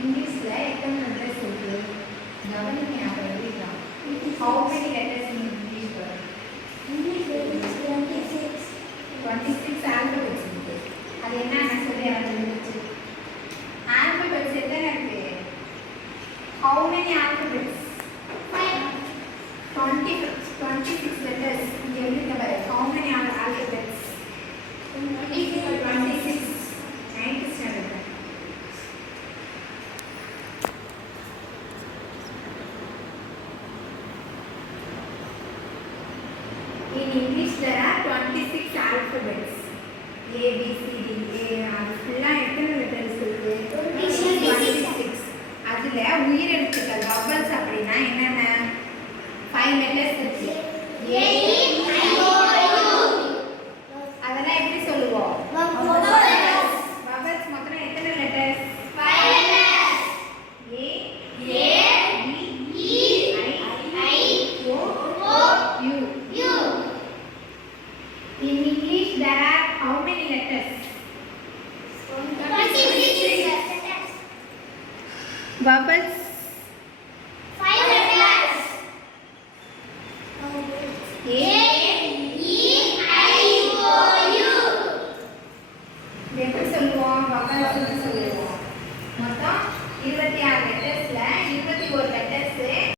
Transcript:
இங்கிலீஷ்ல எத்தனை லெட்டர்ஸ் இருக்கு? கவனிங்க அப்ப எழுதிக்கலாம். How many letters in English word? English is 26. 26 alphabets இருக்கு. அது என்னன்னு சொல்லி அவங்க எழுதிச்சு. Alphabets எத்தனை இருக்கு? How many alphabets? 26 letters. இங்க எழுதிங்க பாரு. How many alphabets? 26. 9th standard. In English there are 26 alphabets. A, B, C, D, A. அது ஃபுல்லா எத்தனை லெட்டர்ஸ் இருக்கு? 26. அதுல உயிரெழுத்துக்கள் vowels அப்படினா என்னென்ன? 5 letters இருக்கு. A, E, I, O, U. அதெல்லாம் எப்படி சொல்லுவோம்? Vowels. Vowels மொத்தம் எத்தனை letters? 5 letters. A, E, I, O, U. In English there are how many letters? 26 letters. Vowels 5 letters. A, E, I, O, U. எப்படி சொல்லுவோம்? vowels